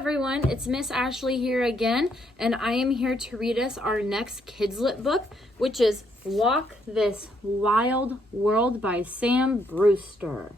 everyone, it's Miss Ashley here again, and I am here to read us our next KidzLit book, which is Walk This Wild World by Sam Brewster.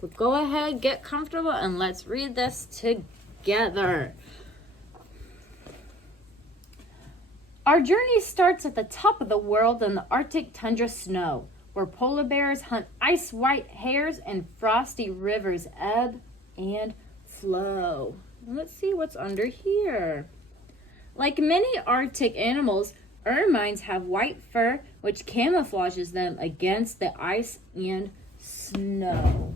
So go ahead, get comfortable, and let's read this together. Our journey starts at the top of the world in the Arctic tundra snow, where polar bears hunt ice-white hares and frosty rivers ebb and flow. Let's see what's under here. Like many Arctic animals, ermines have white fur which camouflages them against the ice and snow.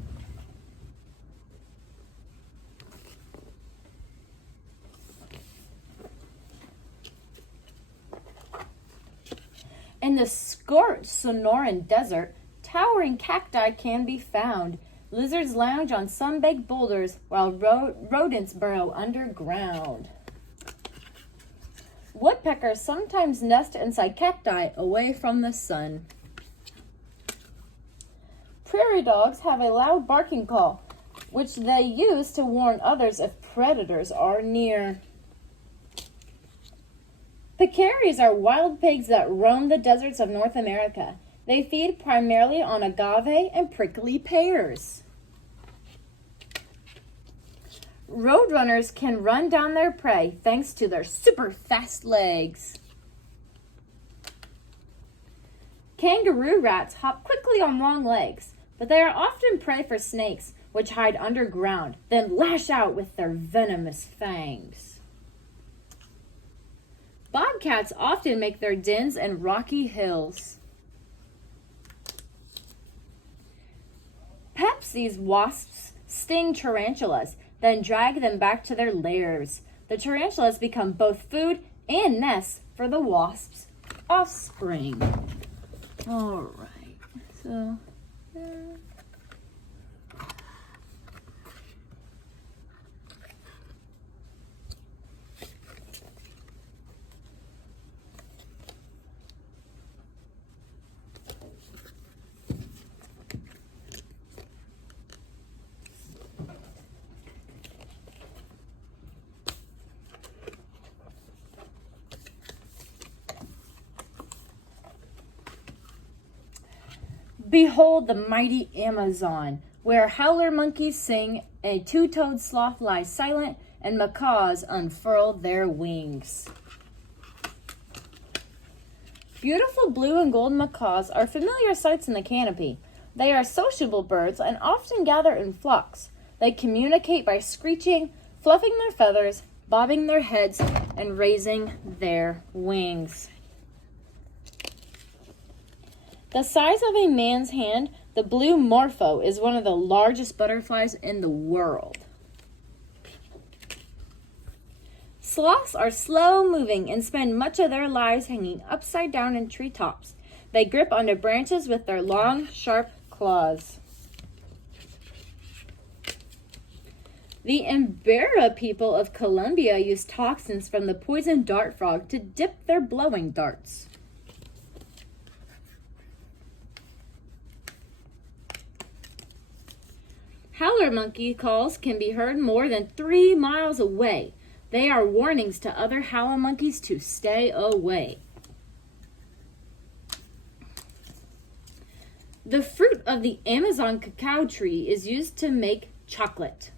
In the scorched Sonoran Desert, towering cacti can be found. Lizards lounge on sun-baked boulders while rodents burrow underground. Woodpeckers sometimes nest inside cacti away from the sun. Prairie dogs have a loud barking call, which they use to warn others if predators are near. Pecaries are wild pigs that roam the deserts of North America. They feed primarily on agave and prickly pears. Roadrunners can run down their prey thanks to their super fast legs. Kangaroo rats hop quickly on long legs, but they are often prey for snakes, which hide underground, then lash out with their venomous fangs. Bobcats often make their dens in rocky hills. Pepsi's wasps sting tarantulas, then drag them back to their lairs. The tarantulas become both food and nests for the wasps' offspring. All right, so there. Behold the mighty Amazon, where howler monkeys sing, a two-toed sloth lies silent, and macaws unfurl their wings. Beautiful blue and gold macaws are familiar sights in the canopy. They are sociable birds and often gather in flocks. They communicate by screeching, fluffing their feathers, bobbing their heads, and raising their wings. The size of a man's hand, the blue morpho is one of the largest butterflies in the world. Sloths are slow-moving and spend much of their lives hanging upside down in treetops. They grip onto branches with their long, sharp claws. The Embera people of Colombia use toxins from the poison dart frog to dip their blowing darts. Howler monkey calls can be heard more than 3 miles away. They are warnings to other howler monkeys to stay away. The fruit of the Amazon cacao tree is used to make chocolate.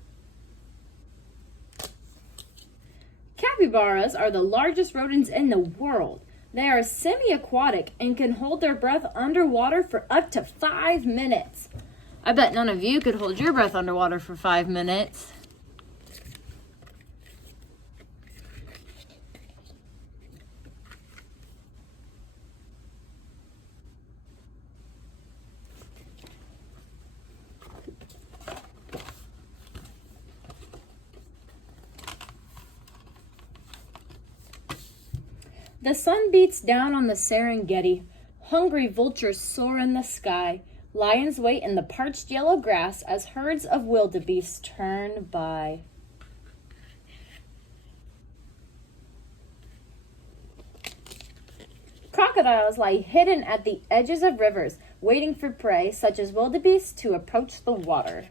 Capybaras are the largest rodents in the world. They are semi-aquatic and can hold their breath underwater for up to 5 minutes. I bet none of you could hold your breath underwater for 5 minutes. The sun beats down on the Serengeti. Hungry vultures soar in the sky. Lions wait in the parched yellow grass as herds of wildebeest turn by. Crocodiles lie hidden at the edges of rivers, waiting for prey, such as wildebeest, to approach the water.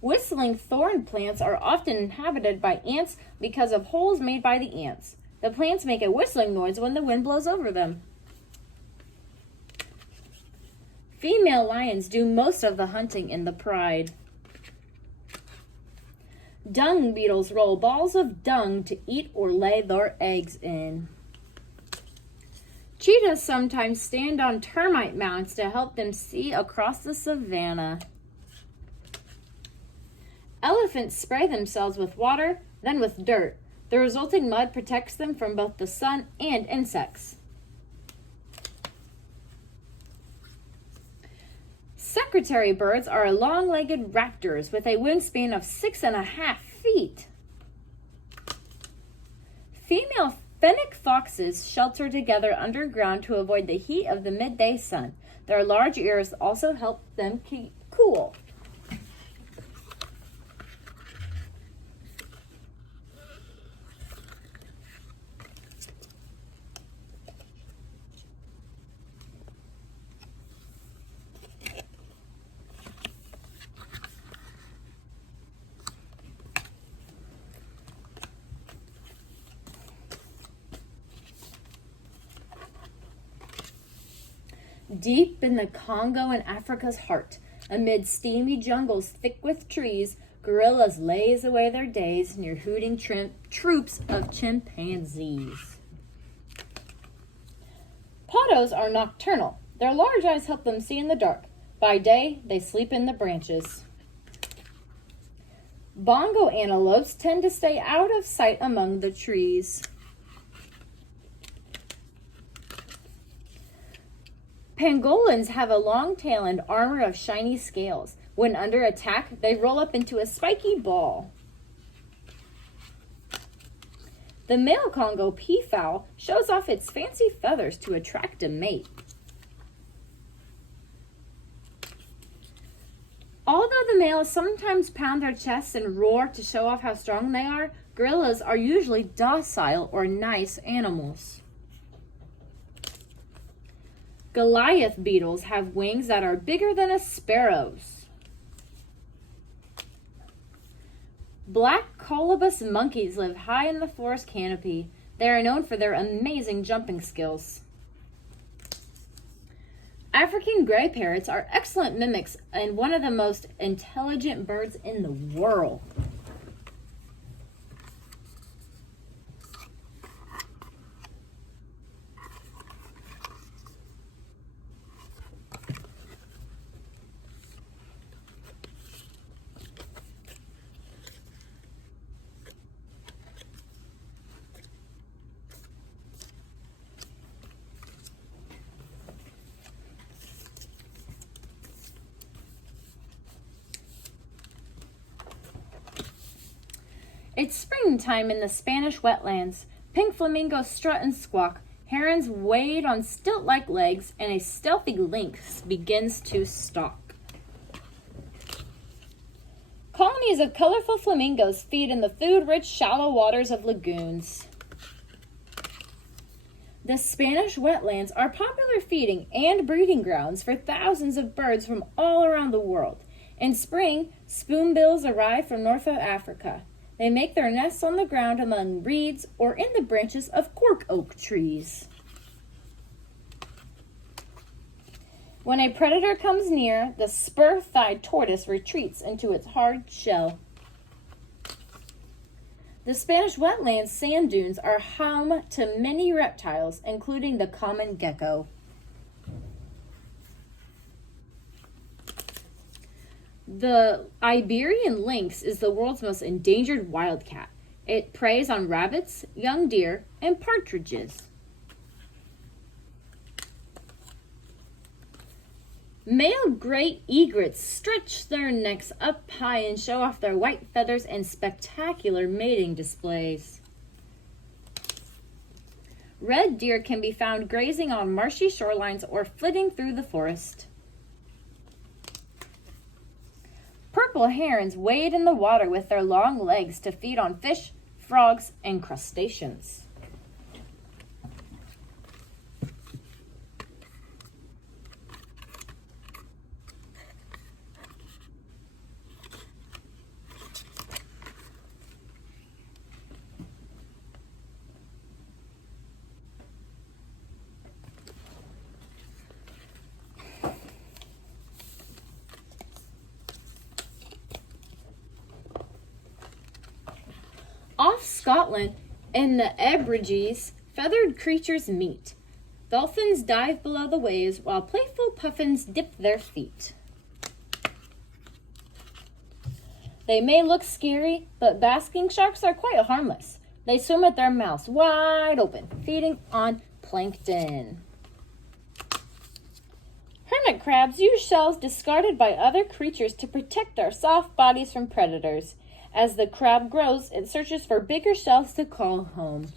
Whistling thorn plants are often inhabited by ants because of holes made by the ants. The plants make a whistling noise when the wind blows over them. Female lions do most of the hunting in the pride. Dung beetles roll balls of dung to eat or lay their eggs in. Cheetahs sometimes stand on termite mounds to help them see across the savanna. Elephants spray themselves with water, then with dirt. The resulting mud protects them from both the sun and insects. Secretary birds are long-legged raptors with a wingspan of 6.5 feet. Female fennec foxes shelter together underground to avoid the heat of the midday sun. Their large ears also help them keep cool. Deep in the Congo and Africa's heart, amid steamy jungles thick with trees, gorillas laze away their days near hooting troops of chimpanzees. Pottos are nocturnal. Their large eyes help them see in the dark. By day, they sleep in the branches. Bongo antelopes tend to stay out of sight among the trees. Pangolins have a long tail and armor of shiny scales. When under attack, they roll up into a spiky ball. The male Congo peafowl shows off its fancy feathers to attract a mate. Although the males sometimes pound their chests and roar to show off how strong they are, gorillas are usually docile or nice animals. Goliath beetles have wings that are bigger than a sparrow's. Black colobus monkeys live high in the forest canopy. They are known for their amazing jumping skills. African gray parrots are excellent mimics and one of the most intelligent birds in the world. It's springtime in the Spanish wetlands. Pink flamingos strut and squawk. Herons wade on stilt-like legs, and a stealthy lynx begins to stalk. Colonies of colorful flamingos feed in the food-rich shallow waters of lagoons. The Spanish wetlands are popular feeding and breeding grounds for thousands of birds from all around the world. In spring, spoonbills arrive from North Africa. They make their nests on the ground among reeds or in the branches of cork oak trees. When a predator comes near, the spur-thighed tortoise retreats into its hard shell. The Spanish wetlands sand dunes are home to many reptiles, including the common gecko. The Iberian lynx is the world's most endangered wildcat. It preys on rabbits, young deer, and partridges. Male great egrets stretch their necks up high and show off their white feathers in spectacular mating displays. Red deer can be found grazing on marshy shorelines or flitting through the forest. Purple herons wade in the water with their long legs to feed on fish, frogs, and crustaceans. Off Scotland, in the Hebrides, feathered creatures meet. Dolphins dive below the waves, while playful puffins dip their feet. They may look scary, but basking sharks are quite harmless. They swim with their mouths wide open, feeding on plankton. Hermit crabs use shells discarded by other creatures to protect their soft bodies from predators. As the crab grows, it searches for bigger shells to call home.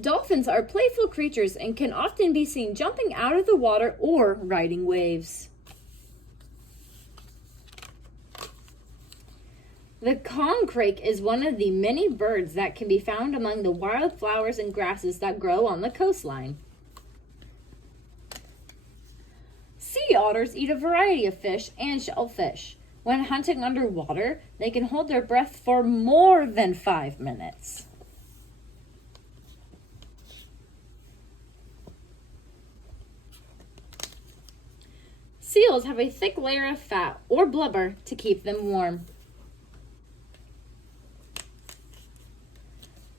Dolphins are playful creatures and can often be seen jumping out of the water or riding waves. The corncrake is one of the many birds that can be found among the wild flowers and grasses that grow on the coastline. Sea otters eat a variety of fish and shellfish. When hunting underwater, they can hold their breath for more than 5 minutes. Seals have a thick layer of fat or blubber to keep them warm.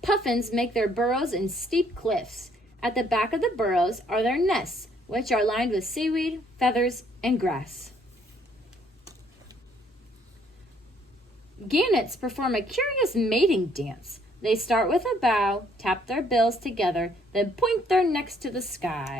Puffins make their burrows in steep cliffs. At the back of the burrows are their nests, which are lined with seaweed, feathers, and grass. Gannets perform a curious mating dance. They start with a bow, tap their bills together, then point their necks to the sky.